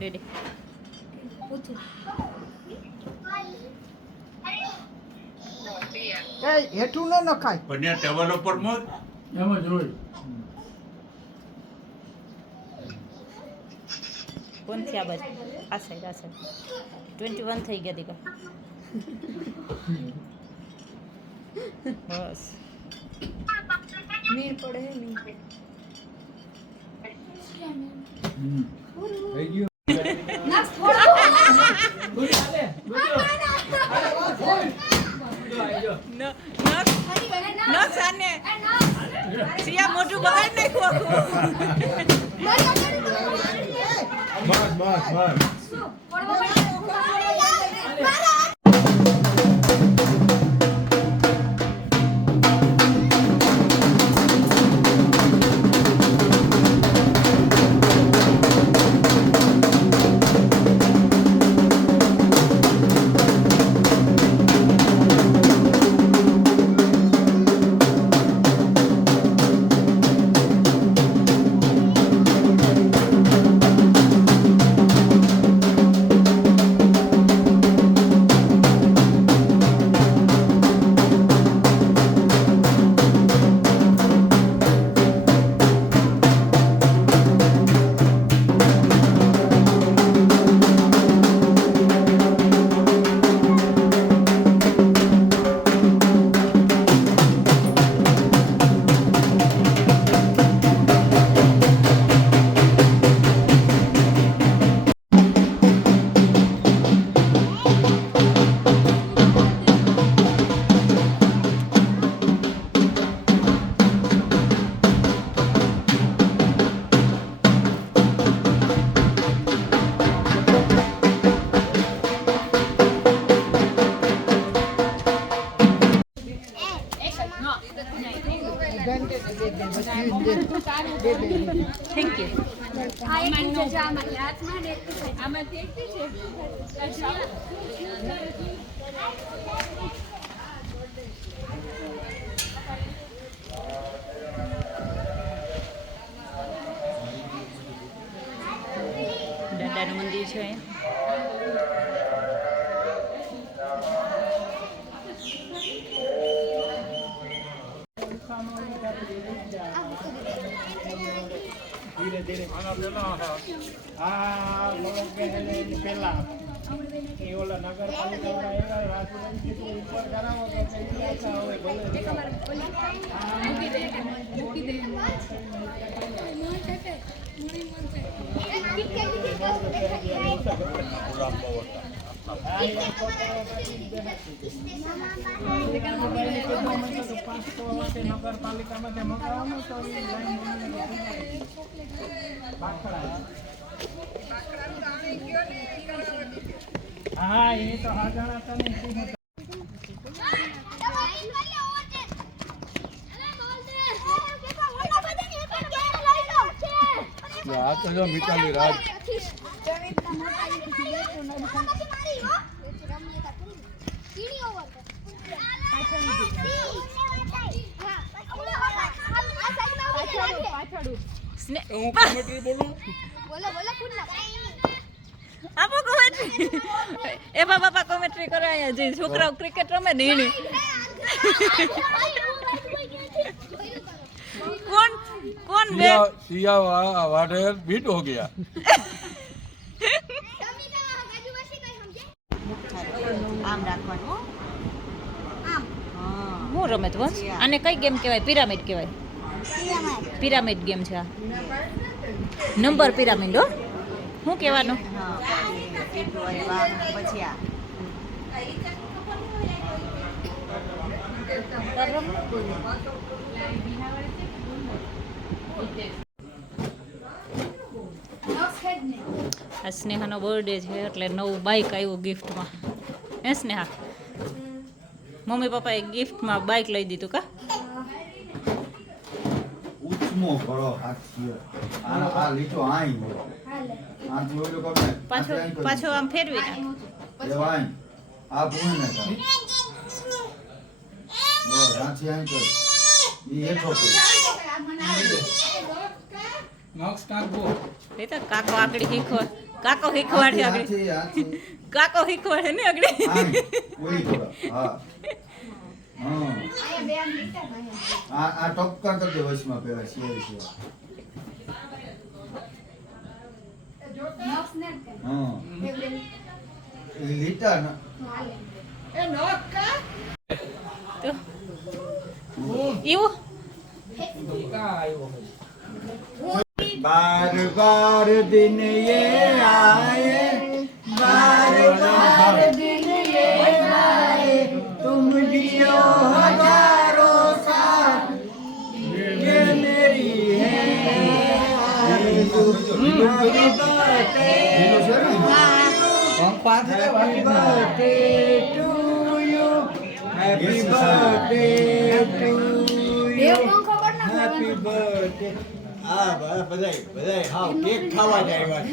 Ready એ હેઠું ન નખાય પણ ટેબલ ઉપર મોજ એમ જ હોય. કોણ છે આ બાજુ આ સાઈડ 21 થઈ ગયા દીકા બસ મીર પડે હે મીર થઈ ગયું. નાખ થોડો ન સાને સિયા મોટું બગાડ નાખ્યું બસ બસ બસ. થેન્ક યુ આ એક છે જો આમાં હાથમાં ને આમાંથી એક છે દાદાનું મંદિર છે ધીરે ધીરે આ પેલા એ ઓલા નગરપાલિકા રાજુલાથી ઉપર કરાવો તો હોય ભલે મૂકી દે નગરપાલિકામાં મકાવાનું તો હા એ તો હાજણા હતા ને આ તો જો મિતાલી રાજ હું કોમેન્ટ્રી બોલું આપો કોમેન્ટ્રી એમાં બાપા કોમેન્ટ્રી કરે અહીંયા જે છોકરાઓ ક્રિકેટ રમે ને એને कौन कौन सिया वाटर बीट हो गया આમ રાખવાનું આમ હું રમત વંશ આને કઈ ગેમ કહેવાય પિરામિડ કહેવાય પિરામિડ ગેમ છે આ નંબર પિરામિડ હો શું કહેવાનું પછી આ આ સ્નેહાનો બર્થડે છે એટલે નવું બાઇક આવ્યું ગિફ્ટમાં હે સ્નેહા મમ્મી પપ્પાએ ગિફ્ટમાં બાઇક લઈ દીધું કા ઉચમો કરો આખી આ લીટો આઈ આ જોઈલો કમે પાછો આમ ફેરવી નાખ દેવાય આ ભૂલ ન કર બસ આથી આઈ કર ઈ હેઠો કર નોક્સ કાકો એ તો કાકો આકડી શીખો કાકો શીખવાડે આગળ હાથી હાથી કાકો શીખવાડે ને આગળ આમ ઓલી થોડા હા હા આ ટપકા કરજે વચમાં પેલા શેર છે હા લીટા ના તો એવું बार बार दिन ये आए बार बार दिन ये आए तुम जियो हजारों साल ये मेरी है happy birthday to you happy birthday to you happy birthday હા બધાય હાવ કેક ખાવા જ આવ્યા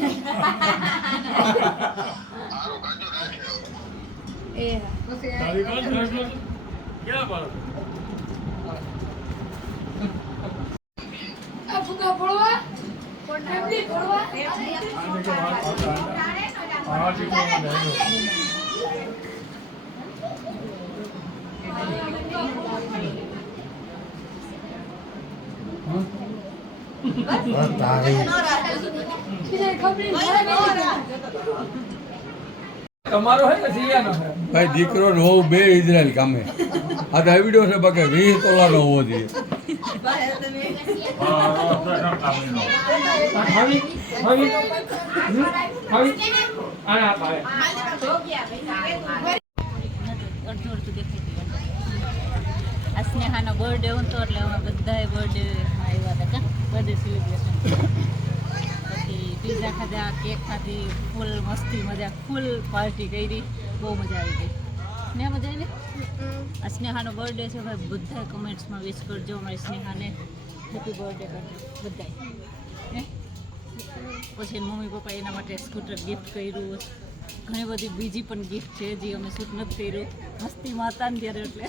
તમારો હે કે સિયાનો હે ભાઈ દીકરો ને હોવ બે ઇઝરાયલ કામે આ તો વિડીયો છે બાકી 20 તોલાનો હોવો જોઈએ હવે આના પાય અડધું દેખાય આ સ્નેહાનો બર્થડે હતો એટલે અમે બધાએ બર્થડે આવ્યા હતા બર્થડે સેલિબ્રેશન પછી પીઝા ખાધા કેક ખાધી ફૂલ મસ્તી મજા ફૂલ પાર્ટી કરી બહુ મજા આવી ગઈ સ્નેહા મજા આવી ને આ સ્નેહાનો બર્થડે છે ભાઈ બધાએ કમેન્ટ્સમાં વિશ કરજો અમારી સ્નેહાને હેપી બર્થડે કરજો બધાએ હે પછી મમ્મી પપ્પા એના માટે સ્કૂટર ગિફ્ટ કર્યું ઘણી બધી બીજી પણ ગિફ્ટ છે જે અમે શૂટ નથી કર્યું મસ્તીમાં હતા ને ત્યારે એટલે